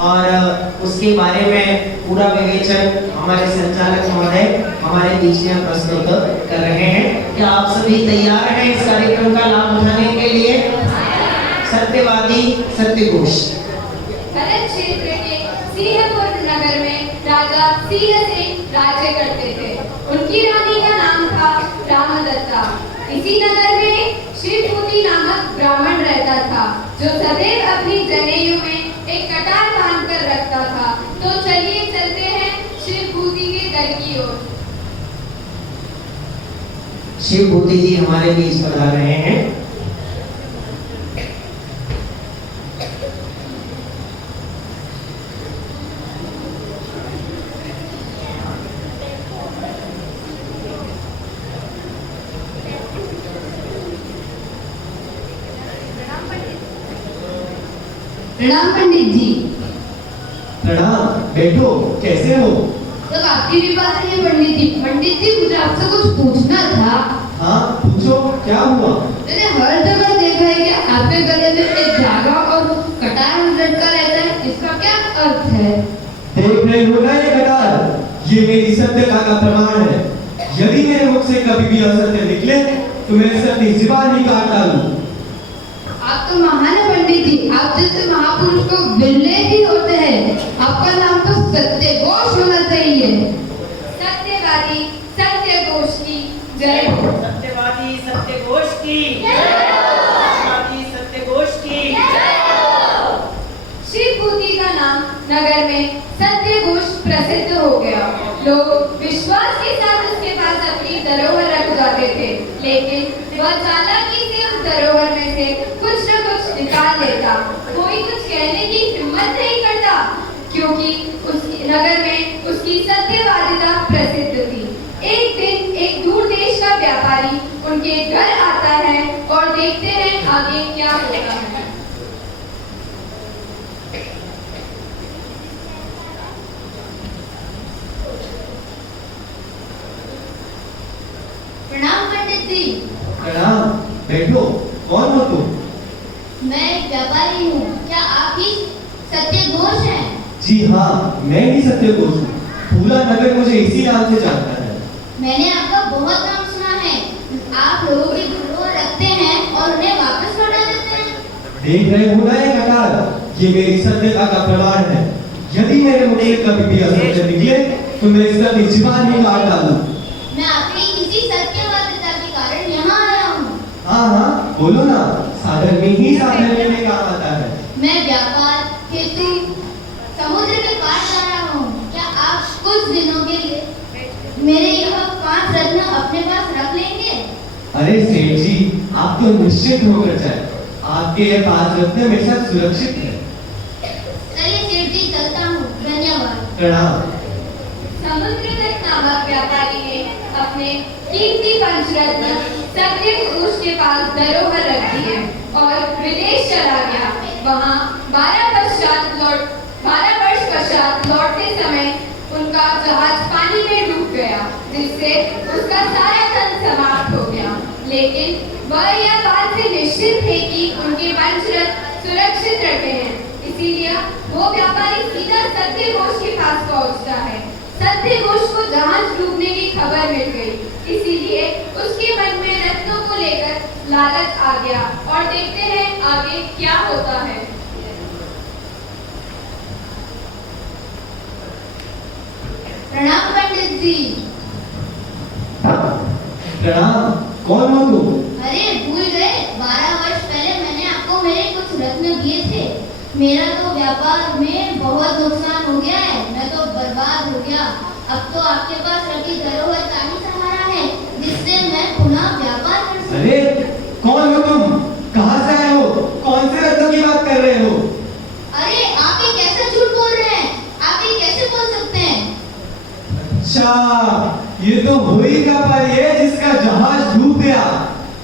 और उसके बारे में पूरा विवेचन हमारे संचालक महोदय हमारे बीच में प्रस्तुत कर रहे हैं। क्या आप सभी तैयार हैं इस कार्यक्रम का लाभ उठाने के लिए? सत्यवादी सत्यघोष। भरत क्षेत्र के सिंहपुर नगर में राजा सिंह सिंह राज्य करते थे। उनकी रानी का नाम था रामदत्ता। इसी नगर में शिवभूति नामक ब्राह्मण रहता था, जो सदैव अपनी जनेऊ में एक कटार बांध कर रखता था। तो चलिए चलते हैं शिवभूति के दर की ओर। शिवभूति जी हमारे बीच पधार रहे हैं। प्रणाम पंडित जी। प्रणाम, बैठो। कैसे हो? तो आपकी भी बात है पंडित जी। पंडित जी मुझे आपसे कुछ पूछना था। हाँ पूछो, क्या हुआ? मैंने हर जगह देखा है कि आपके गले में एक धागा और कटार लटका रहता है। इसका क्या अर्थ है? देख रहे हो ना ये कटार? ये मेरी सत्यता का प्रमाण है। यदि मेरे मुख से कभी भी असत्य निकले तो मैं सत्य जुबान ही काट डालूं। आप तो महान है पंडित जी। आप जैसे महापुरुष को बिल्ले भी होते हैं। आपका नाम तो सत्यघोष होना चाहिए। सत्यवादी सत्यघोष की जय हो। सत्यवादी सत्यघोष की जय हो। सत्यवादी सत्यघोष की जय हो। शिवभूति का नाम नगर में सत्यघोष प्रसिद्ध हो गया। लोग विश्वास के साथ उसके पास अपनी धरोहर रख जाते थे, लेकिन वह चालाकी से उस धरोहर में से कुछ न कुछ निकाल लेता। कोई कुछ कहने की हिम्मत नहीं करता, क्योंकि उस नगर में उसकी सत्यवादिता प्रसिद्ध थी। एक दिन एक दूर देश का व्यापारी उनके घर आता है और देखते हैं आगे क्या होता है। प्रणाम पंडित जी। प्रणाम, बैठो। कौन हो तुम? मैं व्यापारी हूँ। क्या आप ही सत्यघोष हैं? जी हाँ, मैं ही सत्यघोष हूँ। पूरा नगर मुझे इसी नाम से जानता है। मैंने आपका बहुत नाम सुना है। आप लोगों की धरोहर रखते हैं और उन्हें वापस लौटा देते हैं। देख रहे हो ना ये कटार? ये मेरी सत्यता का प्रमाण है। यदि मेरे मुख से कभी भी असत्य निकले तो मैं इसका जुबान ही काट डालूं। मैं आपकी किसी सत्यवादिता के कारण यहाँ आया हूँ। हाँ हाँ बोलो ना, साधन में ही साधन में काम आता है। मैं व्यापार हेतु समुद्र के पार जा रहा हूँ। क्या आप कुछ दिनों के लिए मेरे यह 5 रत्न अपने पास रख लेंगे? अरे सेठ जी, आप तो निश्चित होकर जाए। आपके ये 5 रत्न मेरे साथ सुरक्षित है। चलिए सेठ जी, चलता हूँ। धन्यवाद। प्रणाम। समुद्रदत्त नामक व्यापारी ने अपने कीमती पंचरत्न सत्यघोष के पास धरोहर रख दिए और विदेश चला गया। वहाँ 12 वर्ष पश्चात लौटते समय उनका जहाज पानी में डूब गया, जिससे उसका सारा धन समाप्त हो गया। लेकिन वह यह बात से निश्चित थे कि उनके पंचरत्न सुरक्षित रखे हैं। इसीलिए वो व्यापारी सीधा सत्यघोष के पास पहुंचता है। सत्यघोष को जहाज डूबने की खबर मिल गई, इसीलिए उसके मन में रत्नों को लेकर लालच आ गया। और देखते हैं आगे क्या होता है। प्रणाम पंडित जी। प्रणाम, कौन हो तुम? अरे भूल गए, 12 वर्ष पहले मैंने आपको मेरे कुछ रत्न दिए थे। मेरा तो व्यापार में बहुत नुकसान हो गया है। मैं तो बर्बाद हो गया। अब तो आपके पास रखी धरोहर का ही सहारा है, जिससे मैं पुनः व्यापार कर सकूं। अरे कौन हो तुम? कहाँ से आए हो? कौन से रत्नों की बात कर रहे हो? अरे आप ही कैसे झूठ बोल रहे हैं? आप ही कैसे बोल सकते हैं? अच्छा, ये तो वही व्यापारी है जिसका जहाज डूब गया।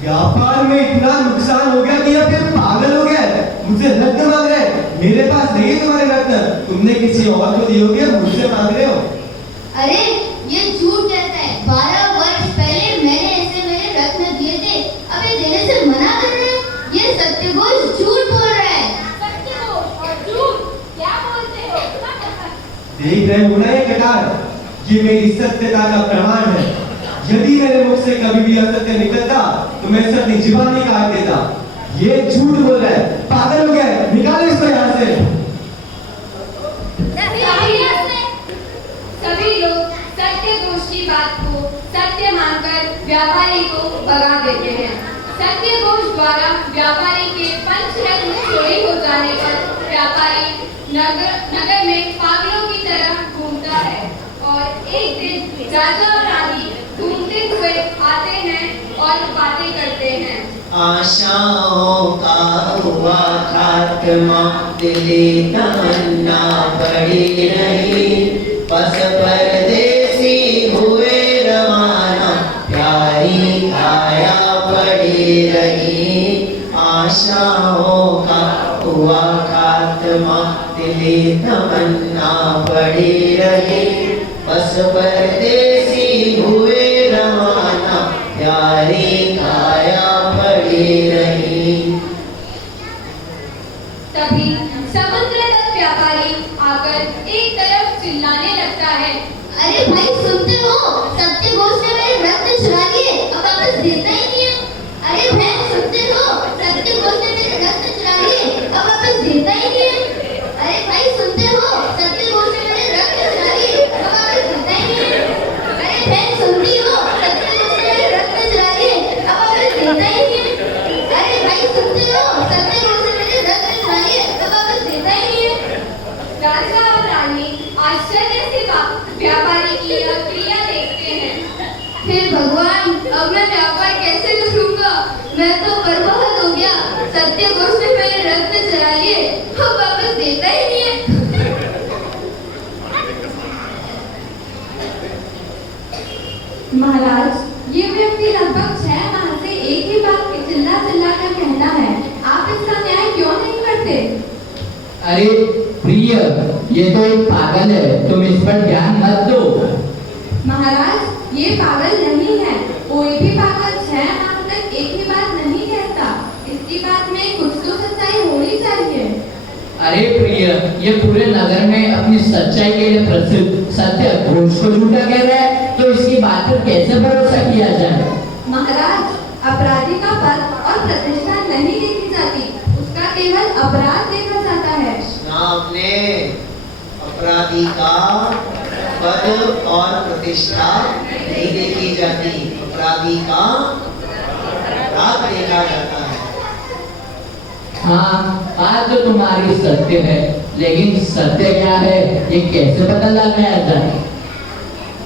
व्यापार में इतना नुकसान हो गया कि अब ये पागल हो गया। मुझसे रत्न मांग रहे हैं। मेरे पास नहीं है तुम्हारे रत्न। तुमने किसी और को दिए होंगे, मुझसे मांग रहे हो। अरे ये झूठ कहता है। 12 वर्ष पहले मैंने ऐसे मेरे रत्न दिए थे, अभी देने से मना कर रहे हैं। ये सत्यघोष झूठ बोल रहा है। सत्यघोष और झूठ क्या बोलते देख रहे हो ना ये कटार, ये मेरी सत्यता का प्रमाण है। यदि मेरे मुख से कभी भी असत्य निकलता तो मैं इसे अपनी जुबान ही काट देता। ये झूठ बोल रहा है, पागल हो गया है, निकालो इसको यहाँ से। सभी लोग सत्य घोष की बात को सत्य मानकर व्यापारी को भगा देते हैं। सत्य घोष द्वारा व्यापारी के पंचरत्न चोरी हो जाने पर व्यापारी नगर में पागलों की तरह घूमता है और एक दिन राजा और रानी घूमते हुए आते हैं और बातें करते हैं। आशाओं का हुआ खात्मा, दिली तमन्ना पड़ी रही, बस परदेसी हुए रवाना, प्यारी काया पड़ी रही। आशाओं का हुआ खात्मा, दिली तमन्ना पड़ी रही, बस परदेसी हुए रवाना, प्यारी काया पड़ी रही। तभी समुद्र तट व्यापारी आकर एक तरफ चिल्लाने लगता है, अरे भाई सुनते हो, सत्य घोष ने मेरे रत्न चुरा लिए, अब वापस देता ही नहीं है। अरे बहन सुनते हो, सत्य घोष ने मेरे रत्न चुरा लिए, अब वापस देता ही नहीं है। अरे भाई सुनते हो, सत्य घोष ने मेरे रत्न चुरा लिए, अब वापस देता ही नहीं है। अरे बहन सुनती हो, सत्य घोष ने मेरे रत्न चुरा लिए, अब वापस देता ही नहीं है। अरे भाई सुनते हो, सत्य घोष ने मेरे रत्न चुरा लिए, अब वापस देता ही नहीं है। राजा और रानी आश्चर्य से व्यापारी की यह क्रिया देखते हैं। हे भगवान, अब मैं व्यापार कैसे करूंगा? मैं तो बर्बाद हो गया। सत्य घोष ने मेरे रत्न चुरा लिए, अब वापस देता ही नहीं है। महाराज, ये व्यक्ति लगभग 6 माह से एक ही बात चिल्ला चिल्ला कर कहता है, आप इसका न्याय क्यों नहीं करते? अरे प्रिय, ये तो एक पागल है, तुम इस पर ध्यान मत दो। महाराज, ये पागल नहीं है। कोई भी पागल 6 माह तक एक ही बात नहीं कहता। इसकी बात में कुछ तो सच्चाई होनी चाहिए। अरे प्रिय, ये पूरे नगर में अपनी सच्चाई के लिए प्रसिद्ध सत्य घोष को झूठा कह रहा है, तो इसकी बात पर कैसे भरोसा किया जाए? महाराज, अपराधी का पद और प्रतिष्ठा नहीं देखी जाती, उसका केवल अपराध देखा जाता है। आपने अपराधी का पद और प्रतिष्ठा नहीं देखी जाती, अपराधी का अपराध देखा जाता है। हाँ, बात तो तुम्हारी सत्य है, लेकिन सत्य क्या है ये कैसे पता लगाया जाए?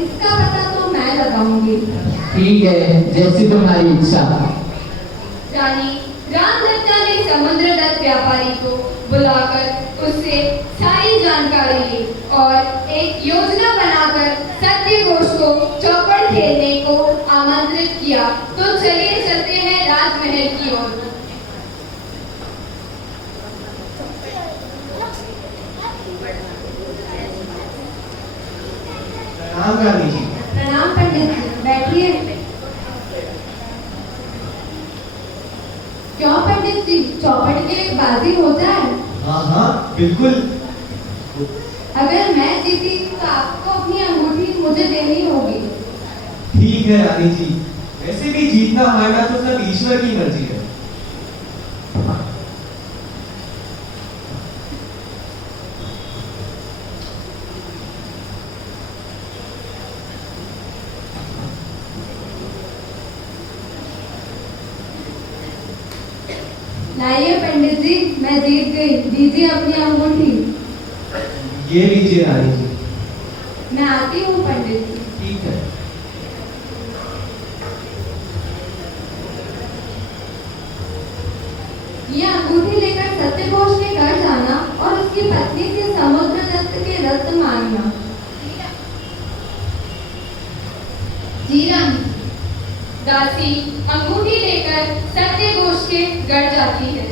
इसका पता तो मैं लगाऊंगी। ठीक है, जैसी तुम्हारी इच्छा। रानी रामदत्ता ने समुद्र तट व्यापारी को बुलाकर उससे सारी जानकारी ली और एक योजना बनाकर सत्य घोष को चौपड़ खेलने को आमंत्रित किया। तो चलिए चलते हैं राजमहल की ओर। प्रणाम रानी जी। प्रणाम पंडित जी, बैठिए। क्यों पंडित जी, चौपड़ की एक बाजी हो जाए? हाँ हाँ बिल्कुल। अगर मैं जीती तो आपको अपनी अंगूठी मुझे देनी होगी। ठीक है रानी जी, वैसे भी जीतना हारना तो सब ईश्वर की मर्जी है। लाइए पंडित जी, मैं जीत गई, दीजिए अपनी अंगूठी। ये लीजिए रानी जी। मैं आती हूँ पंडित जी। ठीक है। ये अंगूठी लेकर सत्य घोष के घर जाना और उसकी पत्नी से समुद्र दत्त के रत्न मांगना। जी रानी। दासी अंगूठी लेकर सत्य घोष के घर जाती है।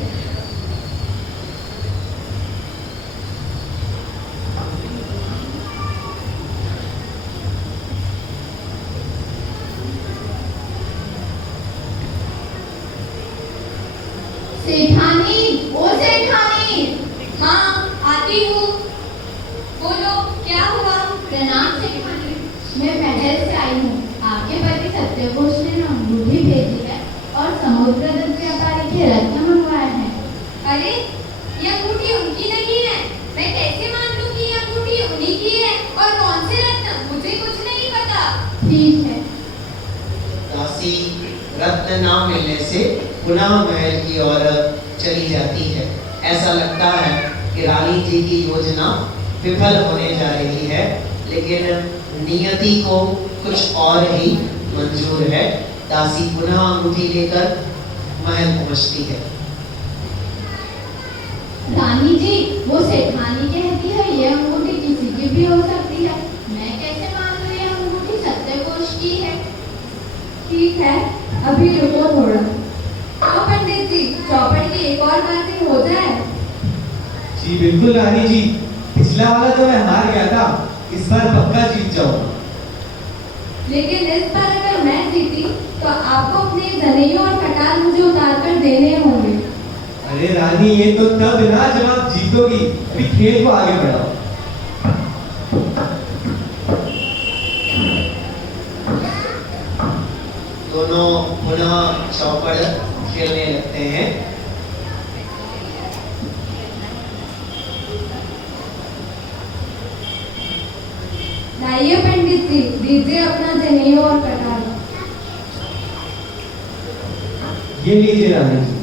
सेठानी, ओ सेठानी। हाँ, आती हूँ। बोलो, क्या शहर से आई हूँ। आपके पति सत्यघोष ने अंगूठी भेजी है और समुद्र व्यापारी के रत्न मंगवाए हैं। अरे ये अंगूठी उनकी नहीं है। मैं कैसे मान लूं कि ये अंगूठी उन्हीं की है? और कौन से रत्न? मुझे कुछ नहीं पता। ठीक है। दासी रत्न ना मिलने से पुनः महल की ओर चली जाती है। ऐसा लगता है कि रानी जी की योजना विफल होने जा रही है, लेकिन नियति को कुछ और ही मंजूर है। दासी पुनः अंगूठी लेकर महल पहुंचती है। रानी जी, वो सेठानी कहती है ये अंगूठी किसी की भी हो सकती है। मैं कैसे मान लूं ये अंगूठी सत्यघोष की है? ठीक है, अभी रुको थोड़ा। हाँ पंडित जी, चौपड़ की एक और बातें हो जाए। जी बिल्कुल रानी जी, पिछला वाला तो मैं हार गया था, इस बार पक्का जीत जाऊंगा। लेकिन इस बार अगर मैं जीती तो आपको अपने जनेऊ और कटार मुझे उतार कर देने होंगे। अरे रानी, ये तो तब ना जब आप जीतोगी। अभी खेल को आगे बढ़ाओ। दोनों पुनः चौपड़ खेलने लगते हैं। लाइए पंडित जी, दीजिए अपना जनेऊ और कटार। ये लीजिए रानी जी।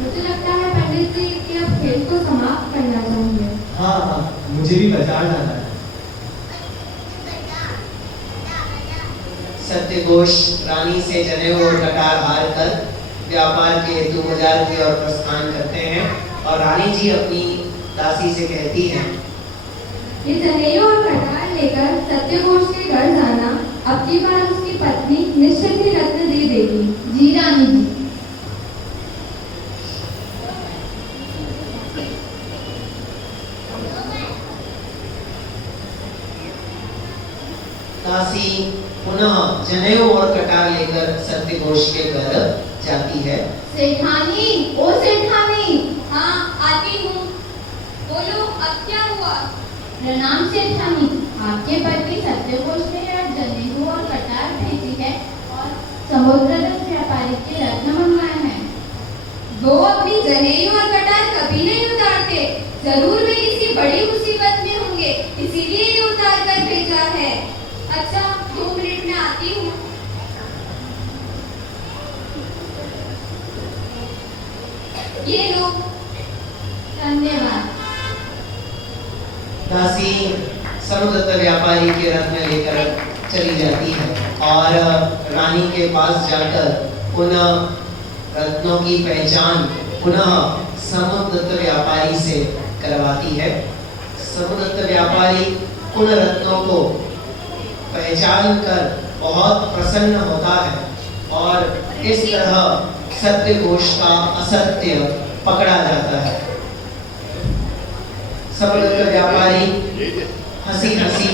मुझे लगता है पंडित जी कि अब खेल को समाप्त करना चाहिए। हाँ हाँ, मुझे भी बाजार जाना है। सत्यघोष रानी से जनेऊ और कटार हार कर व्यापार के हेतु बाजार की ओर प्रस्थान करते हैं और रानी जी अपनी दासी से कहती हैं, ये जनेऊ और कटार लेकर सत्यघोष के घर जाना। अब की बार उसकी पत्नी निश्चित ही रत्न दे देगी। जी रानी जी। दासी पुनः जनेऊ और कटार लेकर सत्यघोष के घर जाती है। सेठानी, ओ सेठानी। हाँ आती हूँ। बोलो अब क्या हुआ? प्रणाम सेठानी। आपके पति सत्यघोष ने आज जनेऊ और कटार भेजी है और समुद्र व्यापारी के रत्न मंगवाए हैं। वो अपनी जनेऊ और कटार कभी नहीं उतारते। जरूर वे किसी बड़ी मुसीबत में होंगे, इसीलिए ये उतार कर भेजा है। अच्छा, 2 मिनट में आती हूँ। ये लो। धन्यवाद। दासी समुद्र व्यापारी के रत्न लेकर चली जाती है और रानी के पास जाकर उन रत्नों की पहचान पुनः समुद्र व्यापारी से करवाती है। समुद्र व्यापारी उन रत्नों को पहचान कर बहुत प्रसन्न होता है और इस तरह सत्यघोष का असत्य पकड़ा जाता है। समुद्र व्यापारी हंसी हंसी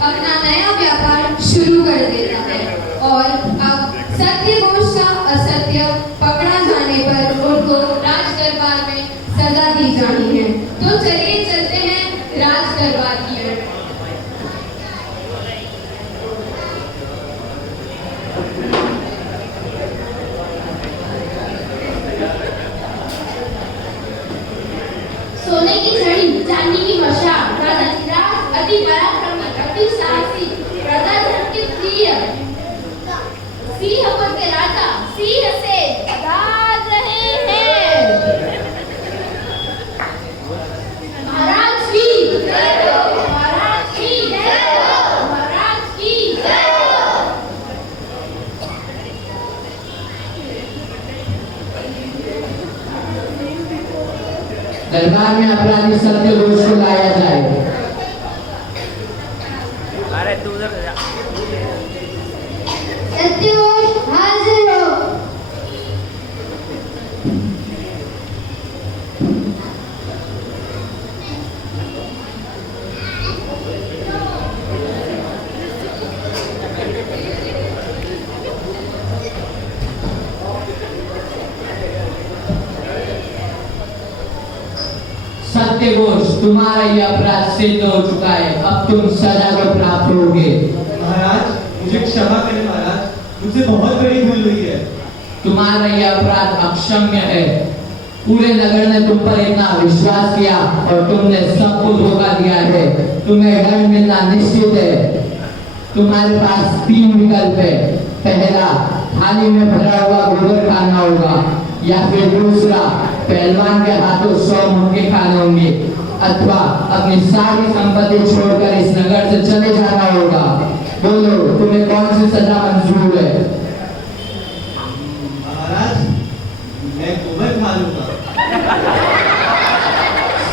अपना नया व्यापार शुरू कर देता है और अब सत्यघोष का असत्य पकड़ा जाने पर उनको राज दरबार में सजा दी जानी है। तो चलिए चलते हैं राज दरबार की ओर। सोने की छड़ी, चांदी की वर्षा, राज अति पराक्रमी, अति साहसी, प्रजा धन के प्रिय, सिंहपुर के राजा सिंह से गाज रहे हैं। महाराज की जय हो, महाराज की जय हो, महाराज की जय हो। दरबार में अपराधी सत्यघोष को लाया जाए। अरे तू उधर जा। सत्यघोष हाजिर हो। सत्य सत्य घोष, तुम्हारा ये अपराध सिद्ध हो चुका है, अब तुम सजा को प्राप्त होगे। महाराज मुझे क्षमा करें महाराज, मुझसे बहुत बड़ी भूल हुई है। तुम्हारा ये अपराध अक्षम्य है। पूरे नगर ने तुम पर इतना विश्वास किया और तुमने सबको धोखा दिया है। तुम्हें दंड मिलना निश्चित है। तुम्हारे पास 3 विकल्प है। पहला, थाली में भरा हुआ गोबर खाना होगा, या फिर दूसरा, पहलवान के हाथों 100 मुक्के खाने होंगे, अथवा अपनी सारी संपत्ति छोड़कर इस नगर से चले जाना होगा। बोलो, तुम्हें कौन सी सजा मंजूर है? महाराज मैं गोबर खा लूंगा।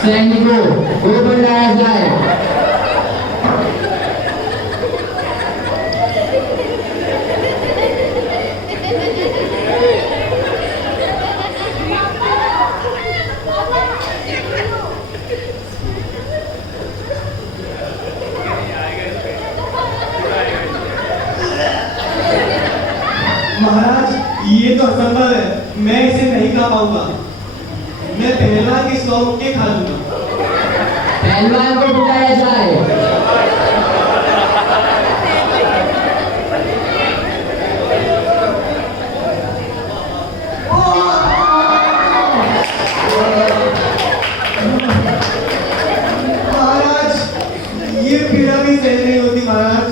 सैनिकों, गोबर लाया जाए। महाराज ये तो असंभव है, मैं इसे नहीं खा पाऊंगा। मैं पहलवान के 100 मुक्के खा लूंगा। पहलवान को बुलाया जाए। महाराज ये पीड़ा भी सही नहीं होती महाराज।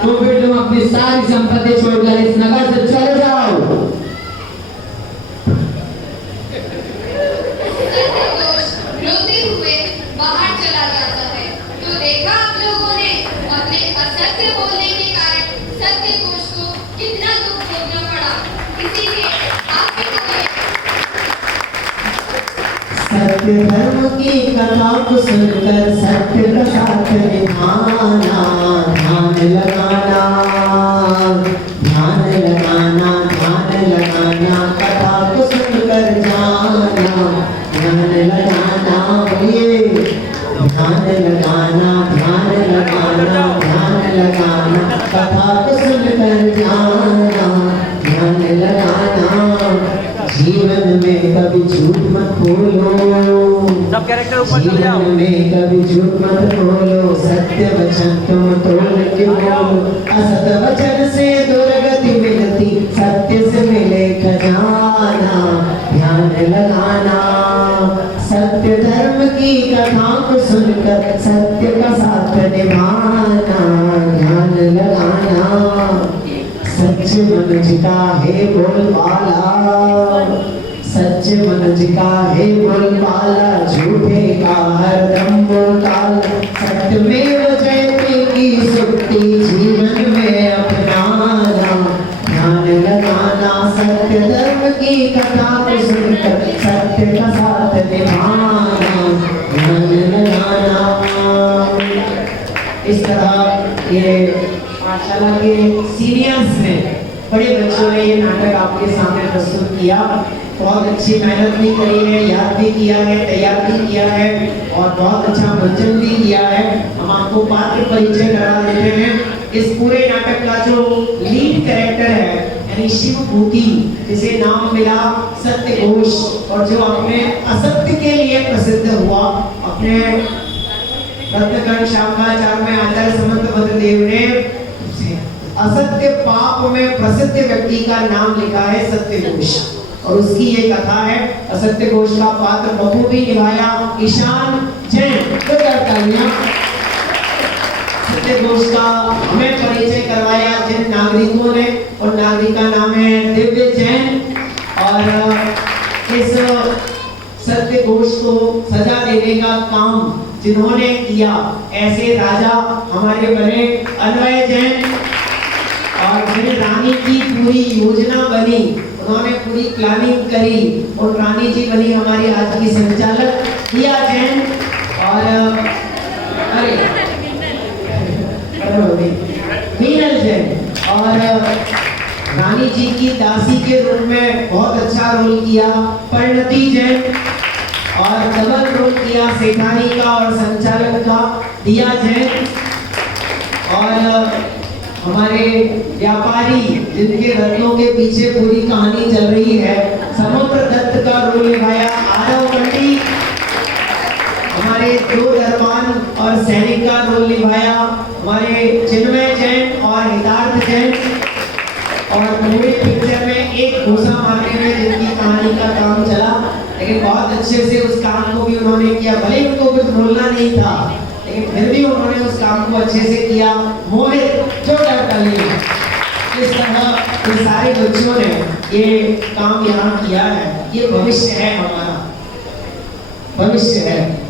तो फिर तुम अपनी सारी संपत्ति छोड़कर इस नगर से चले जाओ। सत्यघोष रोते हुए बाहर चला जाता है। तो देखा आप लोगों ने, अपने असत्य बोलने के कारण सत्यघोष को कितना दुख भोगना पड़ा। इसीलिए आप भी कहें, सत्य धर्म की कथा को सुनकर सत्य का साथ निभाना, ध्यान लगाना, ध्यान लगाना, ध्यान लगाना, कथा को सुनकर जाना, ध्यान लगाना, बोलिए ध्यान लगाना, ध्यान लगाना, ध्यान लगाना, कथा को सुनकर जाना, ध्यान लगाना। जीवन में कभी झूठ मत बोलो, सब कैरेक्टर ऊपर चले जाओ। जीवन में कभी झूठ मत बोलो, सत्य वचन तुम तोड़ के बोलो। असत वचन से दुर्गति मिलती, सत्य से मिले खजाना, ध्यान लगाना। सत्य धर्म की कथा को सुनकर सत्य का साथ निभाना, ध्यान लगाना। सच मन जिका है बोलबाला, सच मन जिका है बोलबाला, झूठे का हरदम बोलबाला। सत्यमेव जयते की सुक्ति जीवन में अपनाना, ध्यान लगाना। सत्य धर्म की कथा को सुनकर सत्य का साथ निभाना, ध्यान लगाना। इस तरह ये पाठशाला के सीनियर्स ने, बड़े बच्चों ने ये नाटक आपके सामने प्रस्तुत किया। बहुत अच्छी मेहनत भी करी है, याद भी किया है, तैयार भी किया है और बहुत अच्छा मंचन भी किया है। हम आपको पात्र परिचय करा देते हैं। इस पूरे नाटक का जो लीड कैरेक्टर है यानी शिवभूति, जिसे नाम मिला सत्यघोष और जो अपने असत्य के लिए प्रसिद्ध हुआ, अपने रत्नकर्ण शाखाचार्य में आचार्य समंत भद्रदेव ने असत्य पाप में प्रसिद्ध व्यक्ति का नाम लिखा है सत्यघोष, और उसकी ये कथा है। असत्यघोष का पात्र बखूबी निभाया ईशान जैन। सत्यघोष का हमें परिचय करवाया जिन नागरिकों ने, उन नागरिक का नाम है दिव्य जैन। और इस सत्यघोष को सजा देने का काम जिन्होंने किया, ऐसे राजा हमारे बने अन्वय जैन, और जिन रानी की पूरी योजना बनी, उन्होंने पूरी प्लानिंग करी, और रानी जी बनी हमारी आज की संचालक दिया जैन। और मीनल जैन, और रानी जी की दासी के रूप में बहुत अच्छा रोल किया परिणति जैन, और डबल रोल किया सेठानी का और संचालक का दिया जैन। और हमारे व्यापारी जिनके रत्नों के पीछे पूरी कहानी चल रही है, समुद्र दत्त का रोल निभाया आरव पंडित। हमारे चिन्मय जैन और हितार्थ जैन, और पूरी पिक्चर में एक घूसा मारने में जिनकी कहानी का काम चला, लेकिन बहुत अच्छे से उस काम को भी उन्होंने किया। भले उनको कुछ बोलना नहीं था, लेकिन फिर भी उन्होंने उस काम को अच्छे से किया। मोहित जो डरता इस तरह इन सारे बच्चों ने ये काम यहाँ किया है। ये भविष्य है, हमारा भविष्य है।